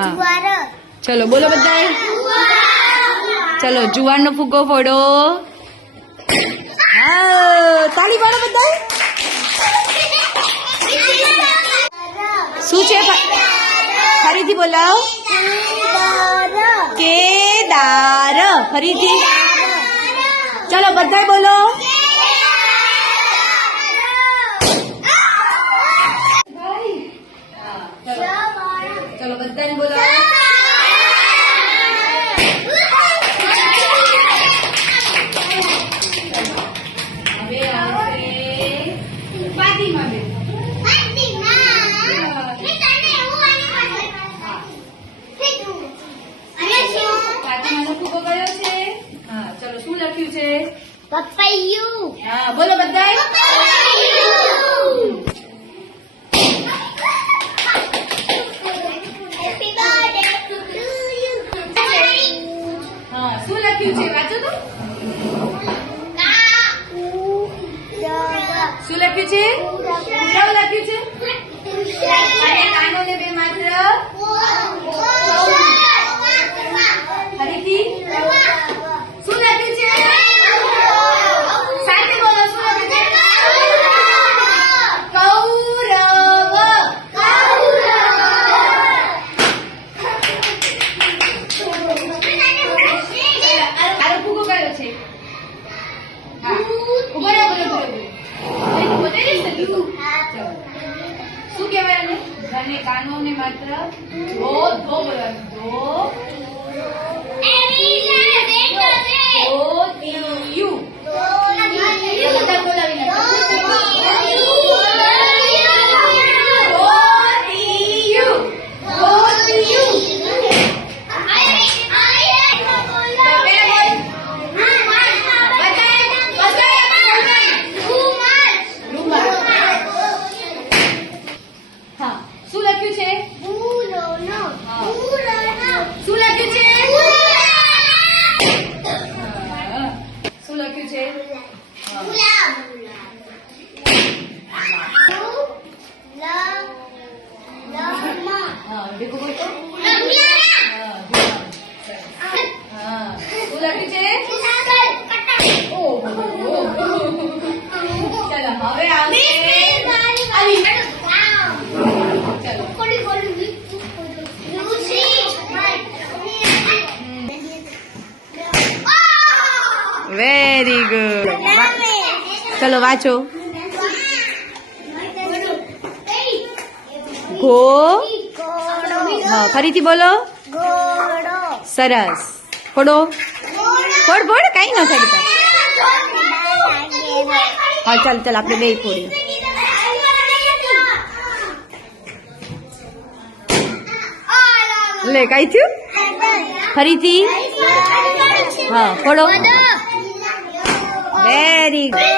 હા ચલો બોલો બધાએ. ચલો જુવારનો ફુગ્ગો ફોડો. હા તાળી પાડો બધાએ. શું છે ફરીથી બોલાવો. કેદાર. ફરીથી ચલો બધાએ બોલો. ચલો બધાને બોલાવો. હવે આવશે ફાતિમા બેન. ફાતિમાનો ફૂગો કયો છે? હા ચલો શું લખ્યું છે? પપૈયું. હા બોલો બધાએ. હા શું લખ્યું છે? વાંચો તો. શું લખ્યું છે? કેવું લખ્યું છે? અને કાનોને બે માત્ર. ફરીથી શું લખ્યું છે? સાથે બોલો. શું લખ્યું છે? કૌરવ. આરો ફૂગો કયો છે? હા ઉભો રહો, બોલો બોલો. શું કહેવાય આને? અને કાનોને માત્ર ધો ધો બોલવાનું. ધો ધોતિયું. બધા બોલાવી નાખો. ધોતિયું. ધોતિયું. હા શું લખ્યું છે? શું લખ્યું છે? શું લખ્યું છે? હા ભેગું બોલતો. હા શું લખ્યું છે? ઓહો. ચલો હવે આવશે આવી. Very good. ચલો વાંચો. ઘો. હા ફરીથી બોલો. સરસ. ફોડો. ફોડ ફોડ કઈ ન થાય બેટા. હા ચાલ ચાલ આપણે બે ફોડીએ. લે કઈ થયું? ફરીથી હા ફોડો. Very good.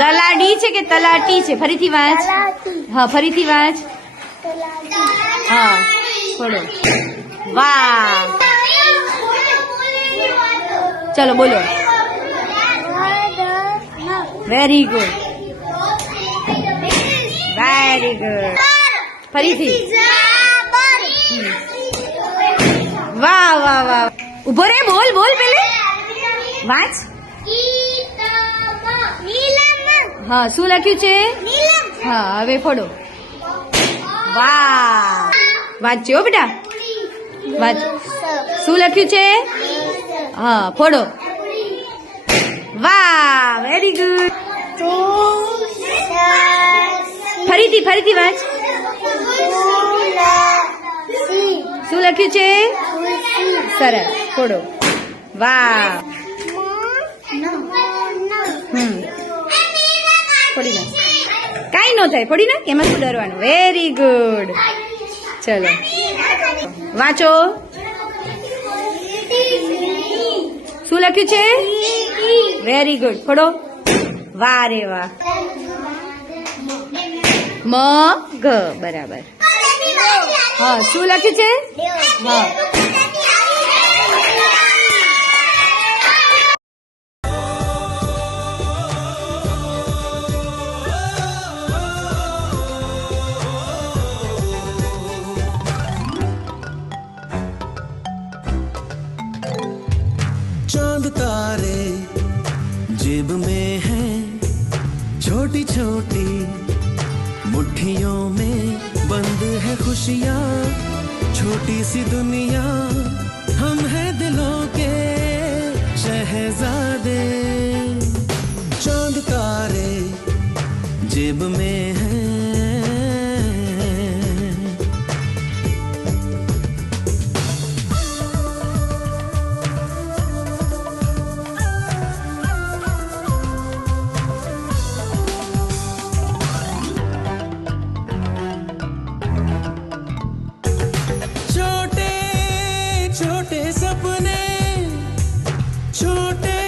દલાડી છે કે તલાટી છે? ફરીથી વાંચ. હા ફરીથી વાંચ. હા ફોડો. વાહ. ચલો બોલો. Very good. Very good. ફરીથી. વાહ વાહ વાહ. ઉભો રે. બોલ બોલ પેલે વાંચ. હા શું લખ્યું છે? હા હવે ફોડો. વાહ. વાંચ્યો બેટા. વાંચ. શું લખ્યું છે? હા ફોડો. વાહ વેરી ગુડ. ફરીથી ફરીથી વાંચ. શું લખ્યું છે? સરસ. ફોડો. વાહ. ફોડી નાખ. કાઈ ન થાય. ફોડી નાખ. એમાં શું ડરવાનું? Very good. ચલો વાંચો. શું લખ્યું છે? Very good. ફોડો. વાહ રે વાહ. મગ. બરાબર. હા શું લખ્યું છે? હા चांद तारे जेब में है, छोटी छोटी मुट्ठियों में बंद है खुशियाँ, छोटी सी दुनिया हम हैं दिलों के शहजादे। चांद तारे जेब में है। छोटे छोटे सपने, छोटे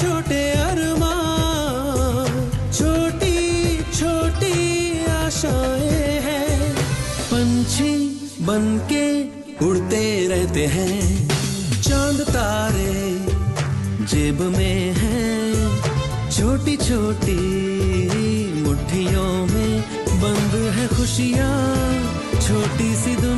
छोटे अरमान, छोटी छोटी आशाएं हैं, पंछी बनके उड़ते रहते हैं। चांद तारे जेब में हैं, छोटी छोटी मुट्ठियों में बंद है खुशियाँ, छोटी सी दुनिया